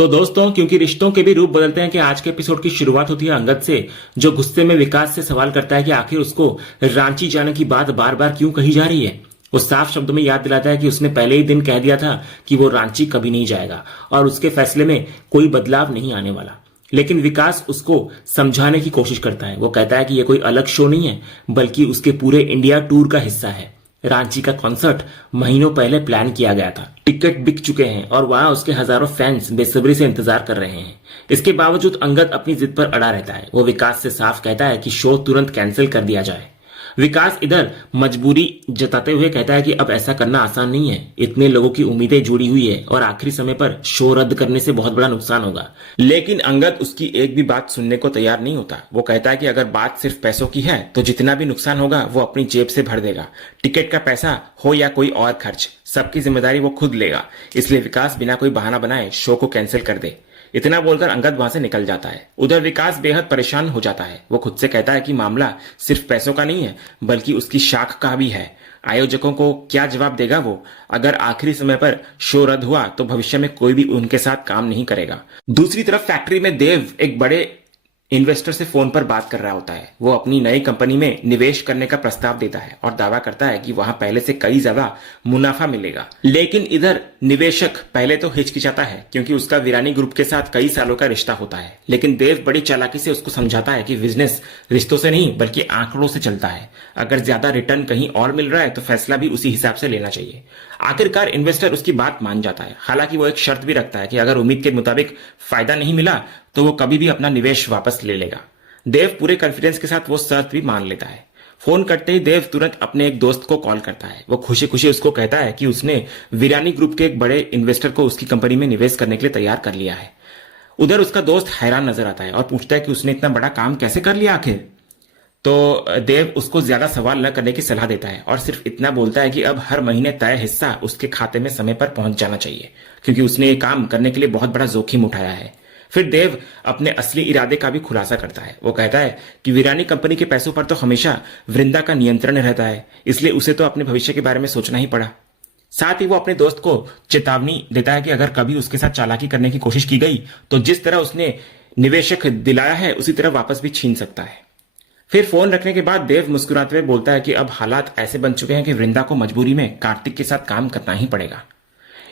तो दोस्तों, क्योंकि रिश्तों के भी रूप बदलते हैं कि आज के एपिसोड की शुरुआत होती है अंगद से, जो गुस्से में विकास से सवाल करता है कि आखिर उसको रांची जाने की बात बार बार क्यों कही जा रही है। वो साफ शब्दों में याद दिलाता है कि उसने पहले ही दिन कह दिया था कि वो रांची कभी नहीं जाएगा और उसके फैसले में कोई बदलाव नहीं आने वाला। लेकिन विकास उसको समझाने की कोशिश करता है। वो कहता है कि ये कोई अलग शो नहीं है, बल्कि उसके पूरे इंडिया टूर का हिस्सा है। रांची का कॉन्सर्ट महीनों पहले प्लान किया गया था, टिकट बिक चुके हैं और वहां उसके हजारों फैंस बेसब्री से इंतजार कर रहे हैं। इसके बावजूद अंगद अपनी जिद पर अड़ा रहता है। वो विकास से साफ कहता है कि शो तुरंत कैंसिल कर दिया जाए। विकास इधर मजबूरी जताते हुए कहता है कि अब ऐसा करना आसान नहीं है, इतने लोगों की उम्मीदें जुड़ी हुई है और आखिरी समय पर शो रद्द करने से बहुत बड़ा नुकसान होगा। लेकिन अंगद उसकी एक भी बात सुनने को तैयार नहीं होता। वो कहता है कि अगर बात सिर्फ पैसों की है तो जितना भी नुकसान होगा वो अपनी जेब से भर देगा। टिकट का पैसा हो या कोई और खर्च, सबकी जिम्मेदारी वो खुद लेगा। इसलिए विकास बिना कोई बहाना बनाए शो को कैंसिल कर दे। इतना बोलकर अंगद वहां से निकल जाता है। उधर विकास बेहद परेशान हो जाता है। वो खुद से कहता है कि मामला सिर्फ पैसों का नहीं है, बल्कि उसकी शाख का भी है। आयोजकों को क्या जवाब देगा वो? अगर आखिरी समय पर शो रद्द हुआ तो भविष्य में कोई भी उनके साथ काम नहीं करेगा। दूसरी तरफ फैक्ट्री में देव एक बड़े इन्वेस्टर से फोन पर बात कर रहा होता है। वो अपनी नई कंपनी में निवेश करने का प्रस्ताव देता है और दावा करता है कि वहां पहले से कई ज्यादा मुनाफा मिलेगा। लेकिन इधर निवेशक पहले तो हिचकिचाता है, क्योंकि उसका वीरानी ग्रुप के साथ कई सालों का रिश्ता होता है। लेकिन देव बड़ी चालाकी से उसको समझाता है कि बिजनेस रिश्तों से नहीं बल्कि आंकड़ों से चलता है। अगर ज्यादा रिटर्न कहीं और मिल रहा है तो फैसला भी उसी हिसाब से लेना चाहिए। आखिरकार इन्वेस्टर उसकी बात मान जाता है। हालांकि वो एक शर्त भी रखता है कि अगर उम्मीद के मुताबिक फायदा नहीं मिला तो वो कभी भी अपना निवेश वापस ले लेगा। देव पूरे कॉन्फिडेंस के साथ वो शर्त भी मान लेता है। फोन कटते ही देव तुरंत अपने एक दोस्त को कॉल करता है। वो खुशी खुशी उसको कहता है कि उसने वीरानी ग्रुप के एक बड़े इन्वेस्टर को उसकी कंपनी में निवेश करने के लिए तैयार कर लिया है। उधर उसका दोस्त हैरान नजर आता है और पूछता है कि उसने इतना बड़ा काम कैसे कर लिया आखिर। तो देव उसको ज्यादा सवाल न करने की सलाह देता है और सिर्फ इतना बोलता है कि अब हर महीने तय हिस्सा उसके खाते में समय पर पहुंच जाना चाहिए, क्योंकि उसने ये काम करने के लिए बहुत बड़ा जोखिम उठाया है। फिर देव अपने असली इरादे का भी खुलासा करता है। वो कहता है कि वीरानी कंपनी के पैसों पर तो हमेशा वृंदा का नियंत्रण रहता है, इसलिए उसे तो अपने भविष्य के बारे में सोचना ही पड़ा। साथ ही वो अपने दोस्त को चेतावनी देता है कि अगर कभी उसके साथ चालाकी करने की कोशिश की गई तो जिस तरह उसने निवेशक दिलाया है उसी तरह वापस भी छीन सकता है। फिर फोन रखने के बाद देव मुस्कुराते हुए बोलता है कि अब हालात ऐसे बन चुके हैं कि वृंदा को मजबूरी में कार्तिक के साथ काम करना ही पड़ेगा।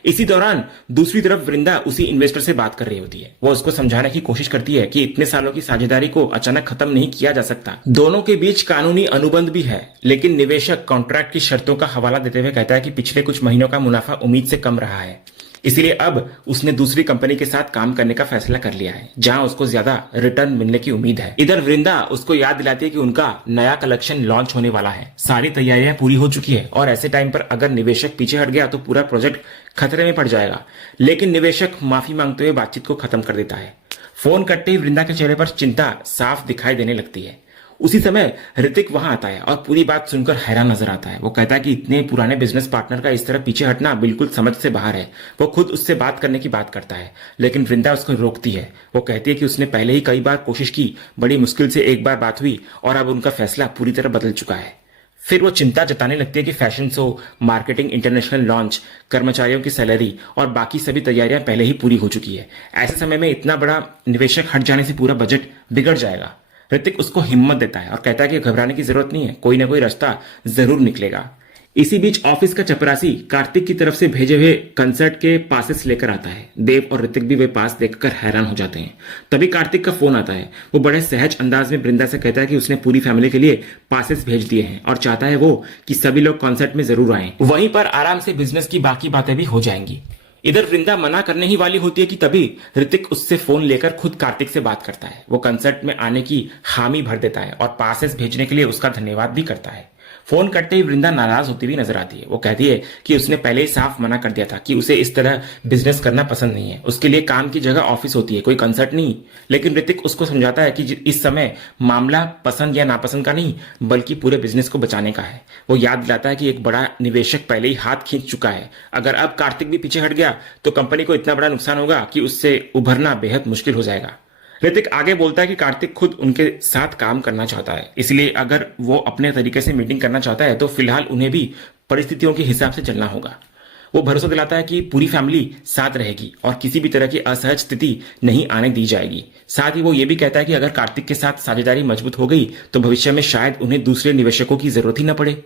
इसी दौरान दूसरी तरफ वृंदा उसी इन्वेस्टर से बात कर रही होती है। वो उसको समझाने की कोशिश करती है कि इतने सालों की साझेदारी को अचानक खत्म नहीं किया जा सकता। दोनों के बीच कानूनी अनुबंध भी है। लेकिन निवेशक कॉन्ट्रैक्ट की शर्तों का हवाला देते हुए कहता है कि पिछले कुछ महीनों का मुनाफा उम्मीद से कम रहा है, इसलिए अब उसने दूसरी कंपनी के साथ काम करने का फैसला कर लिया है, जहां उसको ज्यादा रिटर्न मिलने की उम्मीद है। इधर वृंदा उसको याद दिलाती है कि उनका नया कलेक्शन लॉन्च होने वाला है, सारी तैयारियां पूरी हो चुकी है और ऐसे टाइम पर अगर निवेशक पीछे हट गया तो पूरा प्रोजेक्ट खतरे में पड़ जाएगा। लेकिन निवेशक माफी मांगते हुए बातचीत को खत्म कर देता है। फोन कटते ही वृंदा के चेहरे पर चिंता साफ दिखाई देने लगती है। उसी समय ऋतिक वहां आता है और पूरी बात सुनकर हैरान नजर आता है। वो कहता है कि इतने पुराने बिजनेस पार्टनर का इस तरह पीछे हटना बिल्कुल समझ से बाहर है। वो खुद उससे बात करने की बात करता है, लेकिन वृंदा उसको रोकती है। वो कहती है कि उसने पहले ही कई बार कोशिश की, बड़ी मुश्किल से एक बार बात हुई और अब उनका फैसला पूरी तरह बदल चुका है। फिर वो चिंता जताने लगती है कि fashion show, marketing, international launch, कर्मचारियों की सैलरी और बाकी सभी तैयारियां पहले ही पूरी हो चुकी है। ऐसे समय में इतना बड़ा निवेशक हट जाने से पूरा बजट बिगड़ जाएगा। ऋतिक उसको हिम्मत देता है और कहता है कि घबराने की जरूरत नहीं है, कोई ना कोई रास्ता जरूर निकलेगा। इसी बीच ऑफिस का चपरासी कार्तिक की तरफ से भेजे हुए कंसर्ट के पासेस लेकर आता है। देव और ऋतिक भी वे पास देखकर हैरान हो जाते हैं। तभी कार्तिक का फोन आता है। वो बड़े सहज अंदाज में वृंदा से कहता है कि उसने पूरी फैमिली के लिए पासेस भेज दिए हैं और चाहता है वो कि सभी लोग कॉन्सर्ट में जरूर आए, वहीं पर आराम से बिजनेस की बाकी बातें भी हो जाएंगी। इधर वृंदा मना करने ही वाली होती है कि तभी ऋतिक उससे फोन लेकर खुद कार्तिक से बात करता है। वो कंसर्ट में आने की हामी भर देता है और पासेस भेजने के लिए उसका धन्यवाद भी करता है। फोन कटते ही वृंदा नाराज होती हुई नजर आती है। वो कहती है कि उसने पहले ही साफ मना कर दिया था कि उसे इस तरह बिजनेस करना पसंद नहीं है। उसके लिए काम की जगह ऑफिस होती है, कोई कंसर्ट नहीं। लेकिन ऋतिक उसको समझाता है कि इस समय मामला पसंद या नापसंद का नहीं बल्कि पूरे बिजनेस को बचाने का है। वो याद दिलाता है कि एक बड़ा निवेशक पहले ही हाथ खींच चुका है। अगर अब कार्तिक भी पीछे हट गया तो कंपनी को इतना बड़ा नुकसान होगा कि उससे उभरना बेहद मुश्किल हो जाएगा। ऋतिक आगे बोलता है कि कार्तिक खुद उनके साथ काम करना चाहता है, इसलिए अगर वो अपने तरीके से मीटिंग करना चाहता है तो फिलहाल उन्हें भी परिस्थितियों के हिसाब से चलना होगा। वो भरोसा दिलाता है कि पूरी फैमिली साथ रहेगी और किसी भी तरह की असहज स्थिति नहीं आने दी जाएगी। साथ ही वो ये भी कहता है कि अगर कार्तिक के साथ साझेदारी मजबूत हो गई तो भविष्य में शायद उन्हें दूसरे निवेशकों की जरूरत ही न पड़े।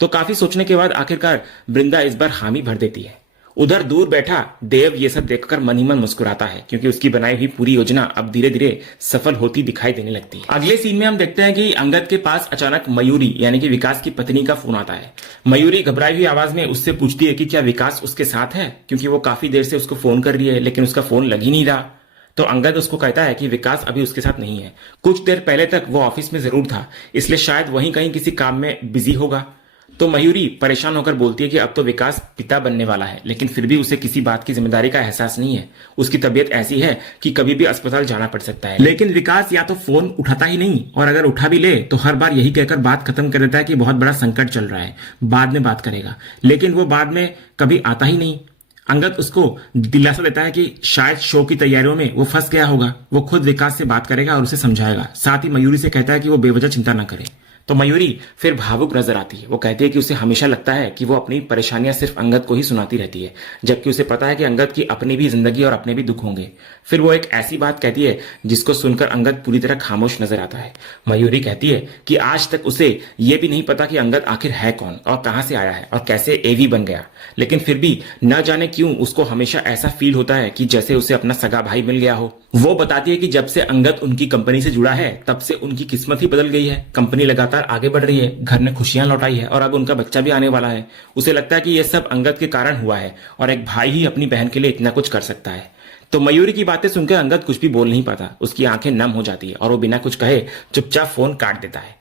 तो काफी सोचने के बाद आखिरकार वृंदा इस बार हामी भर देती है। उधर दूर बैठा देव ये सब देखकर मन ही मन मुस्कुराता है, क्योंकि उसकी बनाई हुई पूरी योजना अब धीरे धीरे सफल होती दिखाई देने लगती है। अगले सीन में हम देखते हैं कि अंगद के पास अचानक मयूरी यानी कि विकास की पत्नी का फोन आता है। मयूरी घबराई हुई आवाज में उससे पूछती है कि क्या विकास उसके साथ है, क्योंकि वो काफी देर से उसको फोन कर रही है लेकिन उसका फोन लग ही नहीं रहा। तो अंगद उसको कहता है कि विकास अभी उसके साथ नहीं है, कुछ देर पहले तक वो ऑफिस में जरूर था, इसलिए शायद वहीं कहीं किसी काम में बिजी होगा। तो मयूरी परेशान होकर बोलती है कि अब तो विकास पिता बनने वाला है, लेकिन फिर भी उसे किसी बात की जिम्मेदारी का एहसास नहीं है। उसकी तबीयत ऐसी है कि कभी भी अस्पताल जाना पड़ सकता है। लेकिन विकास या तो फोन उठाता ही नहीं, और अगर उठा भी ले तो हर बार यही कहकर बात खत्म कर देता है कि बहुत बड़ा संकट चल रहा है, बाद में बात करेगा। लेकिन वो बाद में कभी आता ही नहीं। अंगद उसको दिलासा देता है कि शायद शो की तैयारियों में वो फंस गया होगा, वो खुद विकास से बात करेगा और उसे समझाएगा। साथ ही मयूरी से कहता है कि वो बेवजह चिंता न करे। तो मयूरी फिर भावुक नजर आती है। वो कहती है कि उसे हमेशा लगता है कि वो अपनी परेशानियां सिर्फ अंगद को ही सुनाती रहती है, जबकि उसे पता है कि अंगद की अपनी भी जिंदगी और अपने भी दुख होंगे। फिर वो एक ऐसी बात कहती है जिसको सुनकर अंगद पूरी तरह खामोश नजर आता है। मयूरी कहती है कि आज तक उसे ये भी नहीं पता कि अंगद आखिर है कौन और कहां से आया है और कैसे एवी बन गया, लेकिन फिर भी न जाने क्यों उसको हमेशा ऐसा फील होता है कि जैसे उसे अपना सगा भाई मिल गया हो। वो बताती है कि जब से अंगद उनकी कंपनी से जुड़ा है तब से उनकी किस्मत ही बदल गई है। कंपनी लगातार आगे बढ़ रही है, घर ने खुशियां लौटाई है और अब उनका बच्चा भी आने वाला है। उसे लगता है कि यह सब अंगद के कारण हुआ है और एक भाई ही अपनी बहन के लिए इतना कुछ कर सकता है। तो मयूरी की बातें सुनकर अंगद कुछ भी बोल नहीं पाता। उसकी आंखें नम हो जाती है और वो बिना कुछ कहे चुपचाप फोन काट देता है।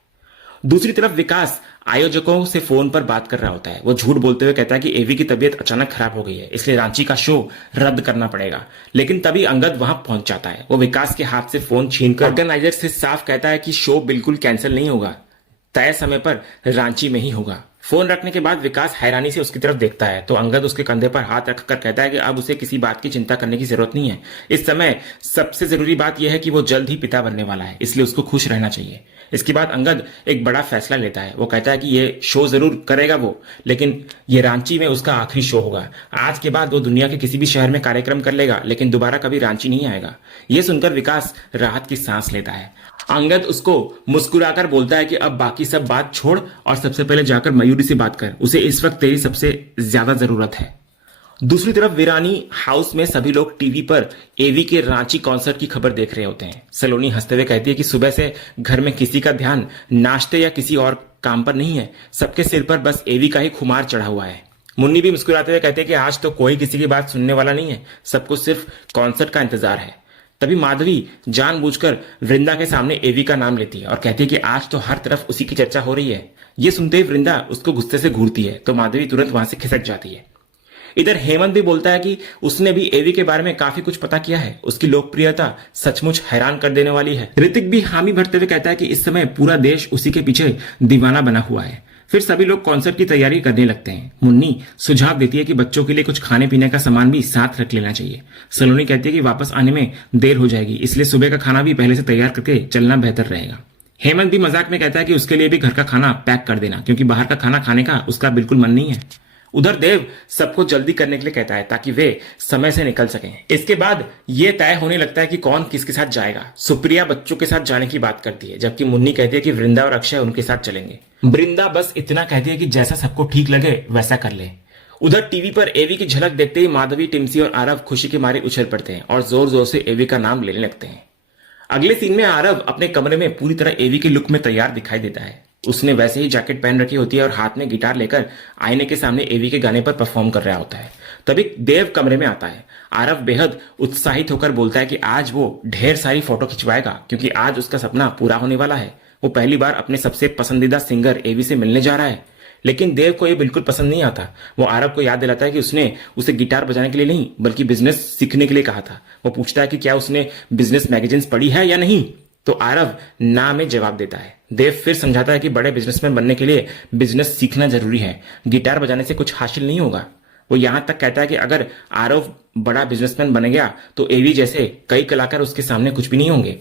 दूसरी तरफ विकास आयोजकों से फोन पर बात कर रहा होता है। वो झूठ बोलते हुए कहता है कि एवी की तबीयत अचानक खराब हो गई है, इसलिए रांची का शो रद्द करना पड़ेगा। लेकिन तभी अंगद वहां पहुंच जाता है। वो विकास के हाथ से फोन छीनकर ऑर्गेनाइजर से साफ कहता है कि शो बिल्कुल कैंसिल नहीं होगा, तय समय पर रांची में ही होगा। फोन रखने के बाद विकास हैरानी से उसकी तरफ देखता है तो अंगद उसके कंधे पर हाथ रखकर कहता है कि अब उसे किसी बात की चिंता करने की जरूरत नहीं है। इस समय सबसे जरूरी बात यह है कि वो जल्द ही पिता बनने वाला है, इसलिए उसको खुश रहना चाहिए। इसके बाद अंगद एक बड़ा फैसला लेता है। वो कहता है कि ये शो जरूर करेगा वो, लेकिन ये रांची में उसका आखिरी शो होगा। आज के बाद वो दुनिया के किसी भी शहर में कार्यक्रम कर लेगा, लेकिन दोबारा कभी रांची नहीं आएगा। ये सुनकर विकास राहत की सांस लेता है। अंगद उसको मुस्कुराकर बोलता है कि अब बाकी सब बात छोड़ और सबसे पहले जाकर मयूरी से बात कर, उसे इस वक्त तेरी सबसे ज्यादा जरूरत है। दूसरी तरफ वीरानी हाउस में सभी लोग टीवी पर एवी के रांची कॉन्सर्ट की खबर देख रहे होते हैं। सलोनी हंसते हुए कहती है कि सुबह से घर में किसी का ध्यान नाश्ते या किसी और काम पर नहीं है, सबके सिर पर बस एवी का ही खुमार चढ़ा हुआ है। मुन्नी भी मुस्कुराते हुए कहते हैं कि आज तो कोई किसी की बात सुनने वाला नहीं है, सबको सिर्फ कॉन्सर्ट का इंतजार है। तभी माधवी जानबूझकर वृंदा के सामने एवी का नाम लेती है और कहती है कि आज तो हर तरफ उसी की चर्चा हो रही है। ये सुनते ही वृंदा उसको गुस्से से घूरती है तो माधवी तुरंत वहां से खिसक जाती है। इधर हेमंत भी बोलता है कि उसने भी एवी के बारे में काफी कुछ पता किया है, उसकी लोकप्रियता सचमुच हैरान कर देने वाली है। ऋतिक भी हामी भरते हुए कहता है कि इस समय पूरा देश उसी के पीछे दीवाना बना हुआ है। फिर सभी लोग कॉन्सर्ट की तैयारी करने लगते हैं। मुन्नी सुझाव देती है कि बच्चों के लिए कुछ खाने पीने का सामान भी साथ रख लेना चाहिए। सलोनी कहती है कि वापस आने में देर हो जाएगी, इसलिए सुबह का खाना भी पहले से तैयार करके चलना बेहतर रहेगा। हेमंत भी मजाक में कहता है कि उसके लिए भी घर का खाना पैक कर देना, क्योंकि बाहर का खाना खाने का उसका बिल्कुल मन नहीं है। उधर देव सबको जल्दी करने के लिए कहता है ताकि वे समय से निकल सकें। इसके बाद ये तय होने लगता है कि कौन किसके साथ जाएगा। सुप्रिया बच्चों के साथ जाने की बात करती है, जबकि मुन्नी कहती है कि वृंदा और अक्षय उनके साथ चलेंगे। वृंदा बस इतना कहती है कि जैसा सबको ठीक लगे वैसा कर ले। उधर टीवी पर एवी की झलक देखते ही माधवी, टिम्सी और आरव खुशी के मारे उछल पड़ते हैं और जोर जोर से एवी का नाम लेने लगते हैं। अगले सीन में आरव अपने कमरे में पूरी तरह एवी के लुक में तैयार दिखाई देता है। उसने वैसे ही जैकेट पहन रखी होती है और हाथ में गिटार लेकर आईने के सामने एवी के गाने पर परफॉर्म कर रहा होता है। तभी देव कमरे में आता है। आरव बेहद उत्साहित होकर बोलता है कि आज वो ढेर सारी फोटो खिंचवाएगा, क्योंकि आज उसका सपना पूरा होने वाला है। वो पहली बार अपने सबसे पसंदीदा सिंगर एवी से मिलने जा रहा है। लेकिन देव को ये बिल्कुल पसंद नहीं आता। वो आरव को याद दिलाता है कि उसने उसे गिटार बजाने के लिए नहीं बल्कि बिजनेस सीखने के लिए कहा था। वो पूछता है कि क्या उसने बिजनेस मैगजीन्स पढ़ी है या नहीं, तो आरव ना में जवाब देता है। देव फिर समझाता है कि बड़े बिजनेसमैन बनने के लिए बिजनेस सीखना जरूरी है, गिटार बजाने से कुछ हासिल नहीं होगा। वो यहां तक कहता है कि अगर आरव बड़ा बिजनेसमैन बन गया तो एवी जैसे कई कलाकार उसके सामने कुछ भी नहीं होंगे,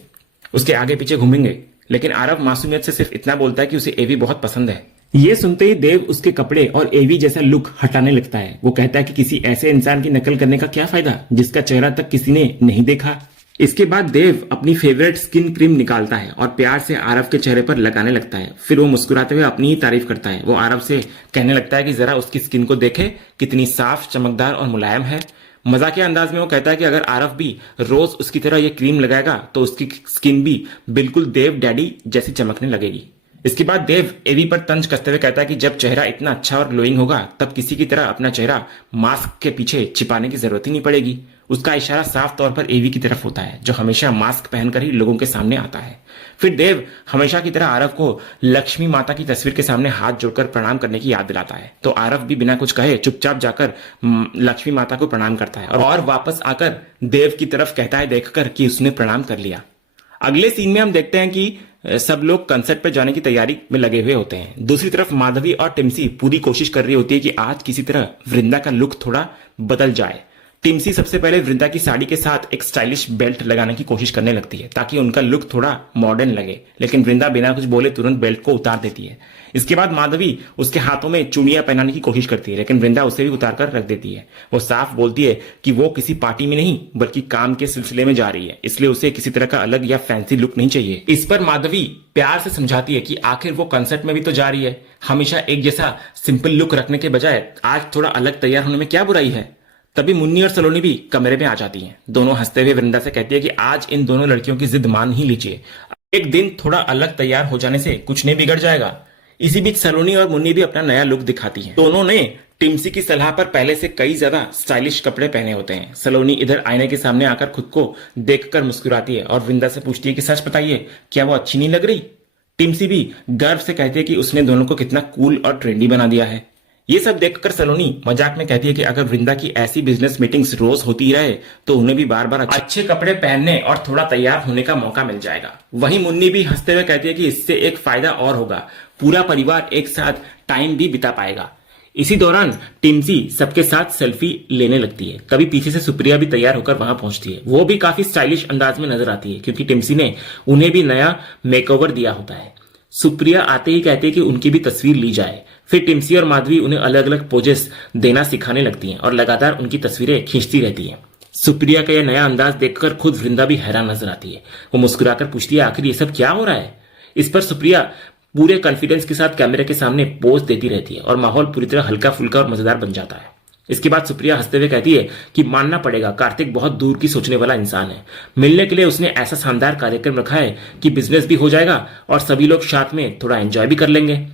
उसके आगे पीछे घूमेंगे। लेकिन आरव मासूमियत से सिर्फ इतना बोलता है कि उसे एवी बहुत पसंद है। ये सुनते ही देव उसके कपड़े और एवी जैसा लुक हटाने लगता है। वो कहता है कि किसी ऐसे इंसान की नकल करने का क्या फायदा जिसका चेहरा तक किसी ने नहीं देखा। इसके बाद देव अपनी फेवरेट स्किन क्रीम निकालता है और प्यार से आरव के चेहरे पर लगाने लगता है। फिर वो मुस्कुराते हुए अपनी ही तारीफ करता है। वो आरव से कहने लगता है कि जरा उसकी स्किन को देखे, कितनी साफ, चमकदार और मुलायम है। मजाकिया अंदाज में वो कहता है कि अगर आरव भी रोज उसकी तरह ये क्रीम लगाएगा तो उसकी स्किन भी बिल्कुल देव डैडी जैसी चमकने लगेगी। इसके बाद देव एवी पर तंज कसते हुए कहता है कि जब चेहरा इतना अच्छा और ग्लोइंग होगा तब किसी की तरह अपना चेहरा मास्क के पीछे छिपाने की जरूरत ही नहीं पड़ेगी। उसका इशारा साफ तौर पर एवी की तरफ होता है जो हमेशा मास्क पहनकर ही लोगों के सामने आता है। फिर देव हमेशा की तरह आरव को लक्ष्मी माता की तस्वीर के सामने हाथ जोड़कर प्रणाम करने की याद दिलाता है। तो आरव भी बिना कुछ कहे चुपचाप जाकर लक्ष्मी माता को प्रणाम करता है और वापस आकर देव की तरफ कहता है देखकर कि उसने प्रणाम कर लिया। अगले सीन में हम देखते हैं कि सब लोग कंसर्ट पर जाने की तैयारी में लगे हुए होते हैं। दूसरी तरफ माधवी और टिम्सी पूरी कोशिश कर रही होती है कि आज किसी तरह वृंदा का लुक थोड़ा बदल जाए। टिम्सी सबसे पहले वृंदा की साड़ी के साथ एक स्टाइलिश बेल्ट लगाने की कोशिश करने लगती है ताकि उनका लुक थोड़ा मॉडर्न लगे, लेकिन वृंदा बिना कुछ बोले तुरंत बेल्ट को उतार देती है। इसके बाद माधवी उसके हाथों में चूड़ियां पहनाने की कोशिश करती है, लेकिन वृंदा उसे भी उतार कर रख देती है। वो साफ बोलती है कि वो किसी पार्टी में नहीं बल्कि काम के सिलसिले में जा रही है, इसलिए उसे किसी तरह का अलग या फैंसी लुक नहीं चाहिए। इस पर माधवी प्यार से समझाती है कि आखिर वो कंसर्ट में भी तो जा रही है, हमेशा एक जैसा सिंपल लुक रखने के बजाय आज थोड़ा अलग तैयार होने में क्या बुराई है। तभी मुन्नी और सलोनी भी कमरे में आ जाती हैं। दोनों हंसते हुए वृंदा से कहती है कि आज इन दोनों लड़कियों की जिद मान ही लीजिए, एक दिन थोड़ा अलग तैयार हो जाने से कुछ नहीं बिगड़ जाएगा। इसी बीच सलोनी और मुन्नी भी अपना नया लुक दिखाती हैं। दोनों ने टिम्सी की सलाह पर पहले से कई ज्यादा स्टाइलिश कपड़े पहने होते हैं। सलोनी इधर आईने के सामने आकर खुद को देखकर मुस्कुराती है और वृंदा से पूछती है कि सच बताइए क्या वो अच्छी नहीं लग रही। टिम्सी भी गर्व से कहती है कि उसने दोनों को कितना कूल और ट्रेंडी बना दिया है। ये सब देखकर सलोनी मजाक में कहती है कि अगर वृंदा की ऐसी बिजनेस मीटिंग्स रोज होती रहे तो उन्हें भी बार बार अच्छे कपड़े पहनने और थोड़ा तैयार होने का मौका मिल जाएगा। वहीं मुन्नी भी हंसते हुए कहती है कि इससे एक फायदा और होगा, पूरा परिवार एक साथ टाइम भी बिता पाएगा। इसी दौरान टिम्सी सबके साथ सेल्फी लेने लगती है। तभी पीछे से सुप्रिया भी तैयार होकर वहां पहुंचती है। वो भी काफी स्टाइलिश अंदाज में नजर आती है क्योंकि टिम्सी ने उन्हें भी नया मेकओवर दिया होता है। सुप्रिया आते ही कहती है कि उनकी भी तस्वीर ली जाए। फिर टिम्सी और माधवी उन्हें अलग अलग पोजेस देना सिखाने लगती हैं और लगातार उनकी तस्वीरें खींचती रहती हैं। सुप्रिया का यह नया अंदाज देखकर खुद वृंदा भी हैरान नजर आती है। वो मुस्कुराकर पूछती है आखिर ये सब क्या हो रहा है। इस पर सुप्रिया पूरे कॉन्फिडेंस के साथ कैमरे के सामने पोज देती रहती है और माहौल पूरी तरह हल्का फुल्का और मजेदार बन जाता है। इसके बाद सुप्रिया हंसते हुए कहती है कि मानना पड़ेगा कार्तिक बहुत दूर की सोचने वाला इंसान है। मिलने के लिए उसने ऐसा शानदार कार्यक्रम रखा है कि बिजनेस भी हो जाएगा और सभी लोग साथ में थोड़ा एंजॉय भी कर लेंगे।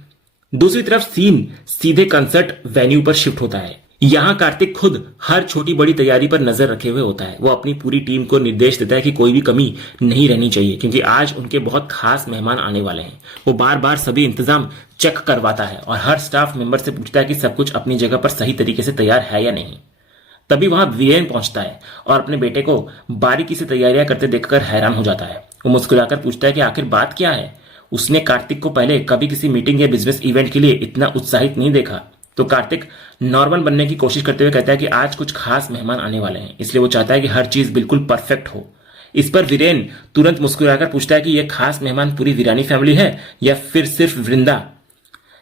दूसरी तरफ सीन सीधे कंसर्ट वेन्यू पर शिफ्ट होता है। यहाँ कार्तिक खुद हर छोटी बड़ी तैयारी पर नजर रखे हुए होता है। वो अपनी पूरी टीम को निर्देश देता है कि कोई भी कमी नहीं रहनी चाहिए क्योंकि आज उनके बहुत खास मेहमान आने वाले हैं। वो बार बार सभी इंतजाम चेक करवाता है और हर स्टाफ मेंबर से पूछता है कि सब कुछ अपनी जगह पर सही तरीके से तैयार है या नहीं। तभी वहां वीरेन पहुंचता है और अपने बेटे को बारीकी से तैयारियां करते देखकर हैरान हो जाता है। वो मुस्कुराकर पूछता है कि आखिर बात क्या है। उसने कार्तिक को पहले कभी किसी मीटिंग या बिजनेस इवेंट के लिए इतना उत्साहित नहीं देखा। तो कार्तिक नॉर्मल बनने की कोशिश करते हुए कहता है कि आज कुछ खास मेहमान आने वाले हैं, इसलिए वो चाहता है कि हर चीज बिल्कुल परफेक्ट हो। इस पर वीरेन तुरंत मुस्कुराकर पूछता है कि यह खास मेहमान पूरी वीरानी फैमिली है या फिर सिर्फ वृंदा।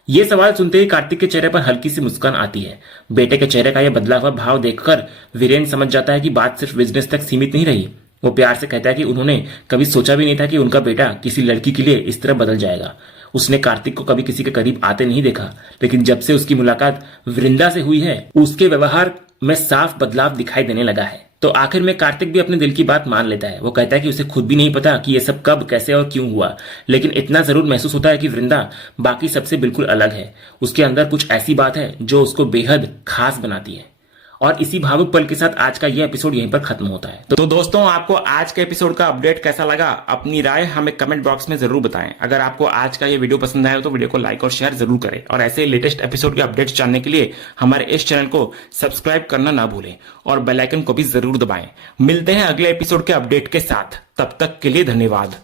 ये सवाल सुनते ही कार्तिक के चेहरे पर हल्की सी मुस्कान आती है। बेटे के चेहरे का यह बदला हुआ भाव देखकर वीरेन समझ जाता है कि बात सिर्फ बिजनेस तक सीमित नहीं रही। वो प्यार से कहता है कि उन्होंने कभी सोचा भी नहीं था कि उनका बेटा किसी लड़की के लिए इस तरह बदल जाएगा। उसने कार्तिक को कभी किसी के करीब आते नहीं देखा, लेकिन जब से उसकी मुलाकात वृंदा से हुई है उसके व्यवहार में साफ बदलाव दिखाई देने लगा है। तो आखिर में कार्तिक भी अपने दिल की बात मान लेता है। वो कहता है कि उसे खुद भी नहीं पता कि यह सब कब, कैसे और क्यों हुआ, लेकिन इतना जरूर महसूस होता है कि वृंदा बाकी सबसे बिल्कुल अलग है। उसके अंदर कुछ ऐसी बात है जो उसको बेहद खास बनाती है। और इसी भावुक पल के साथ आज का यह एपिसोड यहीं पर खत्म होता है। तो दोस्तों, आपको आज के एपिसोड का अपडेट कैसा लगा, अपनी राय हमें कमेंट बॉक्स में जरूर बताएं। अगर आपको आज का ये वीडियो पसंद आया हो तो वीडियो को लाइक और शेयर जरूर करें और ऐसे लेटेस्ट एपिसोड के अपडेट्स जानने के लिए हमारे इस चैनल को सब्सक्राइब करना ना भूलें और बेल आइकन को भी जरूर दबाएं। मिलते हैं अगले एपिसोड के अपडेट के साथ, तब तक के लिए धन्यवाद।